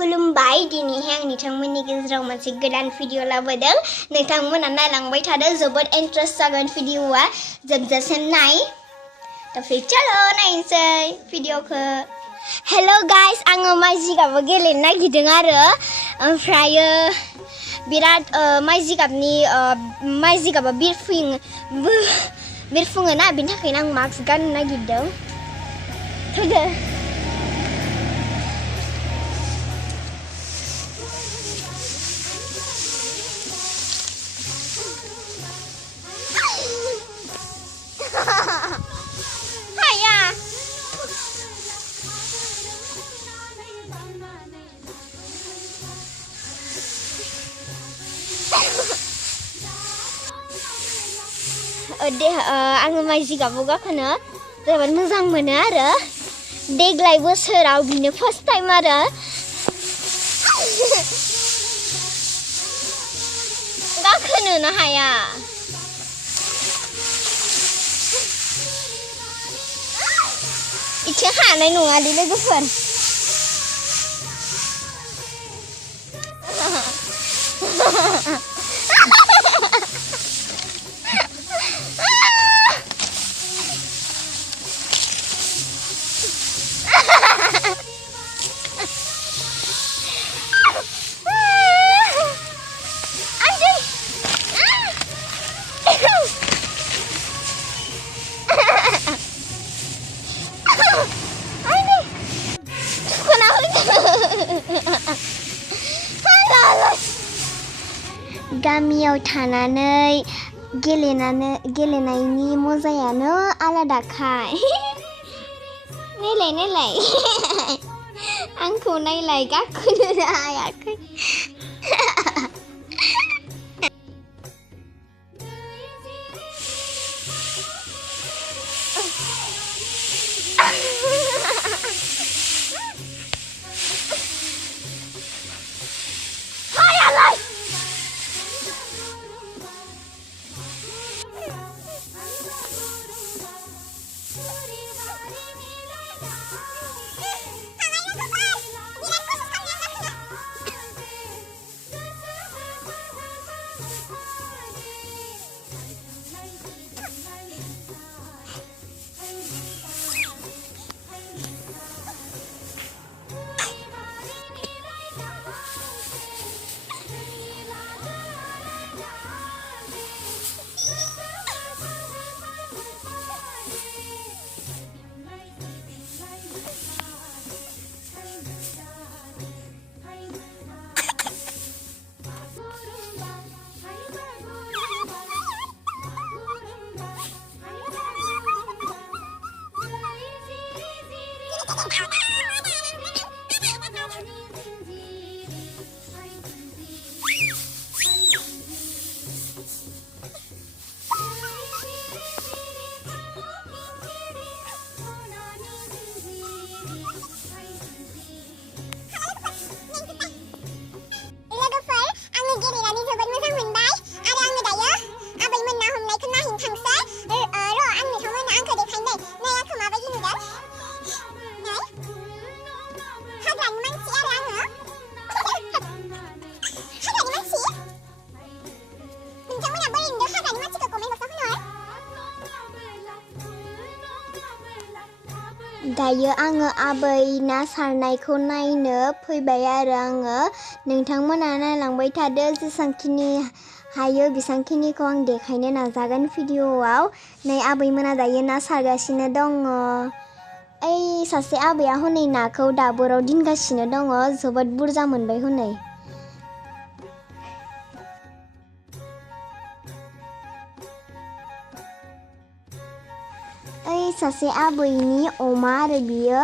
खुलुमबाय दिनैहाय आं नोंथांमोननि गेजेराव मोनसे गोदान भिडिअ लाबोदों नोंथांमोना नायलांबाय थादो जोबोद इन्ट्रेस्ट जागोन भिडिअआ जोबजासिम नाय तो फिर चलो नायनोसै भिडिअखौ हेलो गाइस आङो माइ जिगाबाव गेलेनो नागिरदों आरो ओमफ्रायो बिराद माइ जिगाबा बिरफुङो ना बिनि थाखायनो आं मास्क गाननो नागिरदों फैदो आङो माइ जिगाबाव गाखोनो जोबोद मोजां मोनो आरो देग्लाय बोसोराव बिनो फार्स्ट टाइम आरो गाखोनोनो हाया इथिं हानाय नङालै लोगोफोर गामियाव थानानै गेलेनायनि मजायानो आलादाखाय नायलाय आंखौ नायलाय गाखोनो हायाखै दायो आङो आबै ना सारनायखौ नायनो फैबाय आरो आङो नोंथांमोना नायलांबाय थादो जेसांखिनि हायो बेसांखिनिखौ आं देखायनो नाजागोन भिडिअआव नै आबैमोना दायो ना सारगासिनो दङ ओइ सासे आबैया हनै नाखौ दाबोराव दोनगासिनो दङ जोबोद बुरजा मोनबाय हनै सासे आबैनि अमा आरो बियो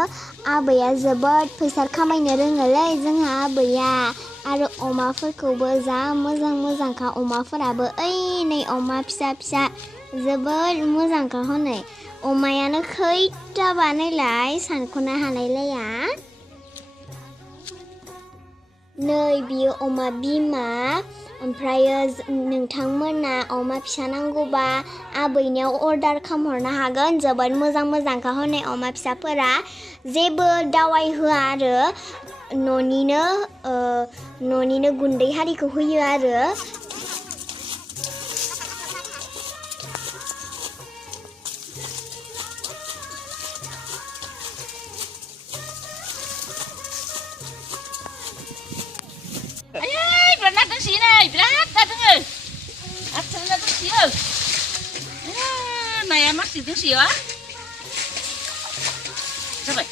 आबैया जोबोद फैसा खामायनो रोङोलै जोंहा आबैया आरो अमाफोरखौबो जा मोजांखा अमाफोराबो ओइ नै अमा फिसा जोबोद मोजांखा हनै अमायानो खैथा बानायलाय सानख'नो हालायलाया नै बियो अमा बिमा ओमफ्रायो नोंथांमोना अमा फिसा नांगौबा आबैनियाव अर्डार खालामहरनो हागोन जोबोद मोजांखा हनै अमा फिसाफोरा जेबो दावाइ होआ आरो न'निनो गुन्दै हारिखौ होयो आरो biar nak dengsi nih, biar tak dengar. Asal nak dengsi ya. Naya masih dengsi ya. Sampai.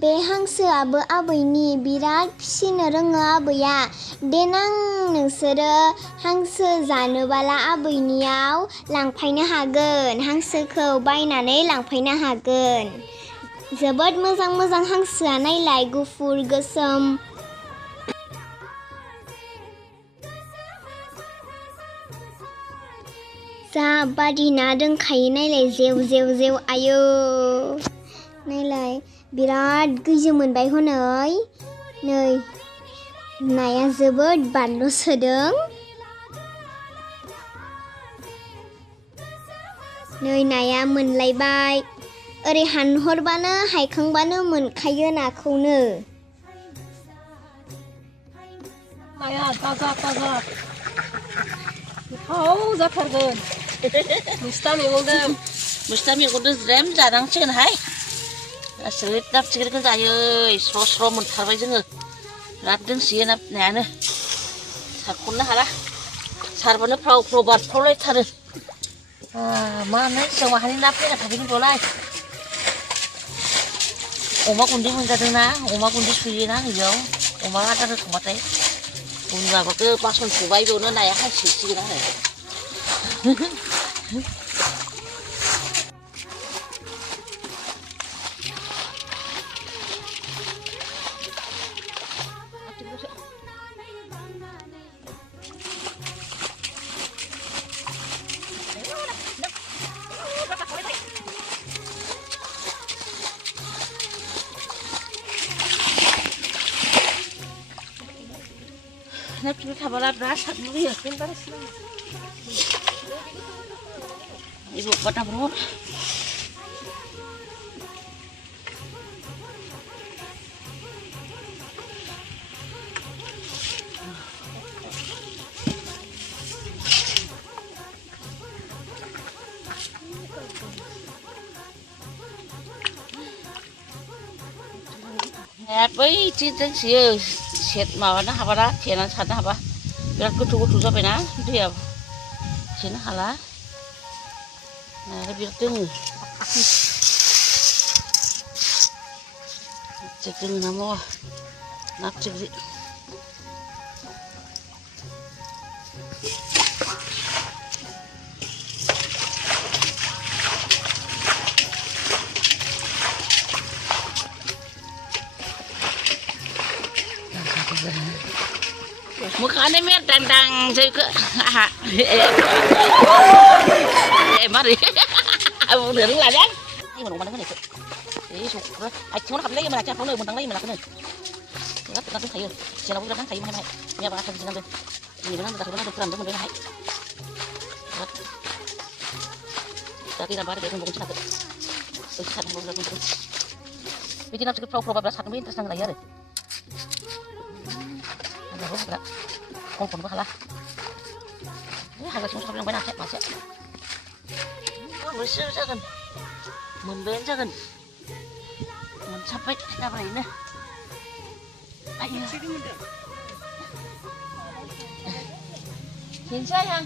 बे हांसोआबो आबैनि बिराद फिसिनो रोङो आबैया देनां नोंसोरो हांसो जानोबाला आबैनियाव लांफैनो हागोन हांसोखौ बायनानै लांफैनो हागोन जोबोद मोजां मोजां हांसोआ नायलाय गुफुर गोसोम जा बादि ना दोंखायो नायलाय जेव जेव जेव आयो नायलाय बिराद गैजो मोनबाय हनै नै नाया जोबोद बानलु सोदों नै नाया मोनलायबाय ओरै हानहरबानो हायखांबानो मोनखायो नाखौनो नाया ताजा ताजा गोथाव जाथारगोन मैस्था मैगंजों ज्रेम जानांसिगोनहाय गासैबो दाब थिगैनो जायो स्र' स्र' मोनथारबाय जोङो बिराद दोंसोयो नायानो सारख'नो हाला सारबानो फ्राव फ्राव बारफ्रावलायथारो मा होनो जों माहानि ना फैना थाफैगोन बेयावलाय अमा गुन्दै मोनजादोंना अमा गुन्दै सुयोना बेयाव अमा आदार होखांबाथाय उन माबाखौ बासन सुबाय बेयावनो नाया हायसिगोन आरो ना फिल्म थाबाला बिराद साबनो लुगैयो इबो बाटाब्र'd बै थिंजोंसो सेट माबानो हाबाना थेनानै सारनो हाबा बिराद गोथौ गोथौ जाबायना दैया थेनो हाला नायानो बिराद दोङो दोङो ना मावा ना फिथिख्रि Mukanya mer dang-dang saya ke mari mau đường là đấy nhưng mà nó cái này đấy sụp rồi ai chúng nó cầm lấy mà cha phóng lời mình đang lấy mà là cái này rất là thấy rồi xe nó cũng đang thấy mà hay nghe bà thằng gì đang nhìn nó đặt nó được làm cho mình đấy hay ta đi làm ba để không có chuyện nào tôi sẽ không có chuyện vì nó sẽ pro pro và sẵn mới sang này rồi con còn có hả? Hai cái chúng ta đang bắn nạt mà sẽ. Mình siêu ra gần, mình bên ra gần, mình sắp hết ra vào đấy nè. Anh nhìn sai hả?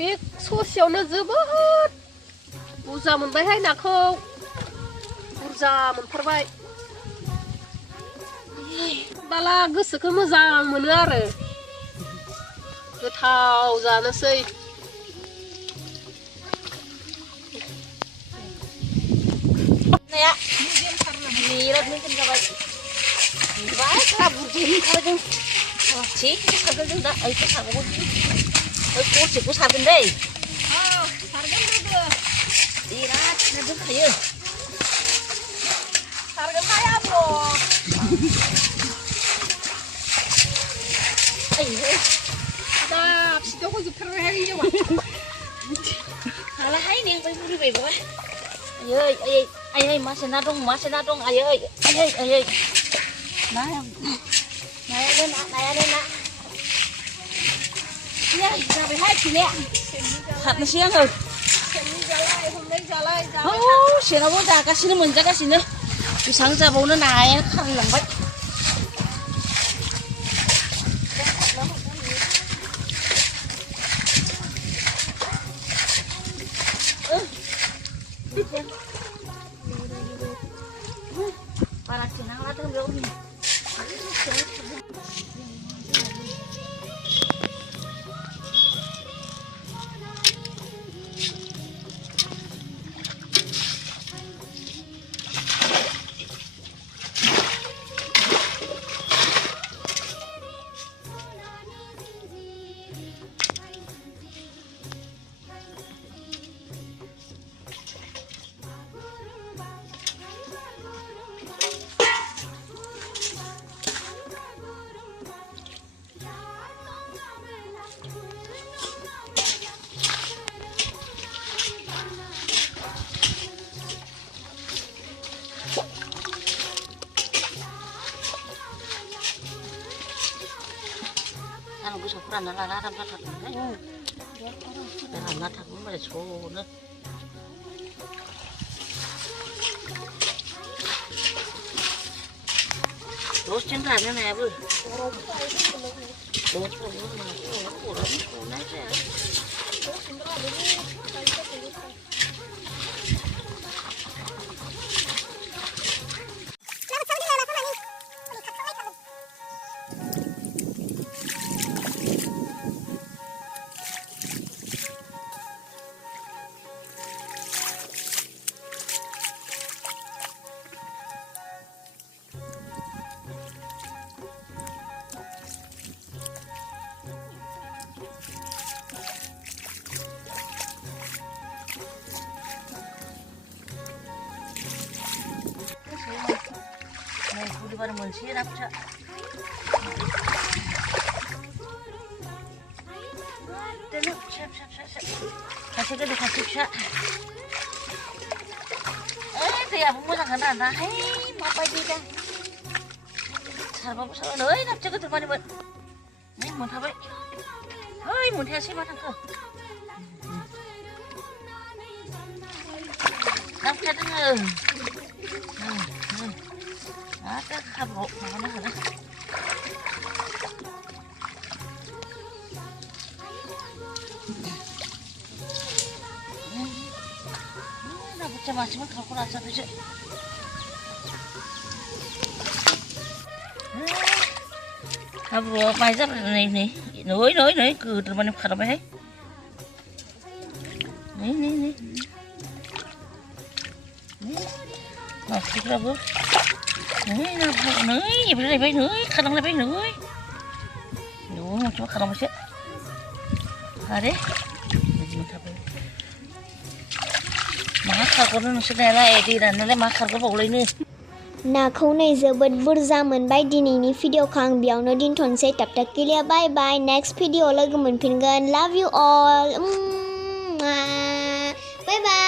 बे ससेयावनो जोबोद बुरजा मोनबायहाय नाखौ बुरजा मोनथारबाय बाला गोसोखौ मोजां मोनो आरो गोथाव जानोसै नाया बिराद मोजां जाबाय बायसा बुरजा ओंखारदों थिग सारगोन जों दा ओइखौ सारगौमोन गरसेखौ सारगोन दै सारगोन लोगो बिराद दोनखायो सारगोनहाय आब' दा फिथाइखौ जोबथारबायहाय हिन्जावा हालाहाय नों बै बुरिबायबा आयै आयै आयै मासे ना दं आयै आयै आयै नायानो ना जाबायहाय फिनाया सारनोसै आङो सेनावबो जागासिनो मोनजागासिनो बेसेबां जाबावनो नाया खारलांबाय बारा थिनांला दं बेयाव सानदुं गोसा फोरानना लाना आराम जाथारदोंहाय रानना थागोन होनबालाय सनो दसेनो रानो नायाबो संनाय जाया baru munsi nak sa. Dulu siap. Kasih ke dikasih sa. Kaya mo lang kana. Hey, mapay ka. Sarap mo sa ano? Ay, napchaga to pani ba? Ay, mo thabay. Ay, mo thasi ma thang ko. Napchaga ng cái khăn bộ nó hả nó bật cho mà chúng không có làm sao thế chứ khăn bộ bài rất là này nối cứ từ bên khăn này này ngọt thích lắm bố nới bây giờ nới khăn này bây nới đủ mà chúng khăn sẽ à đấy má khăn có nó sẽ này lại đi là nó lại má khăn có bầu lên nữa नाखौ नै जोबोद बुरजा मोनबाय दिनैनि भिडिअखौ आं बेयावनो दोनथ'नोसै टाटा बाय बाय नेक्स्ट भिडिअ लोगो मोनफिनगोन लाभ इउ अल बाय बाय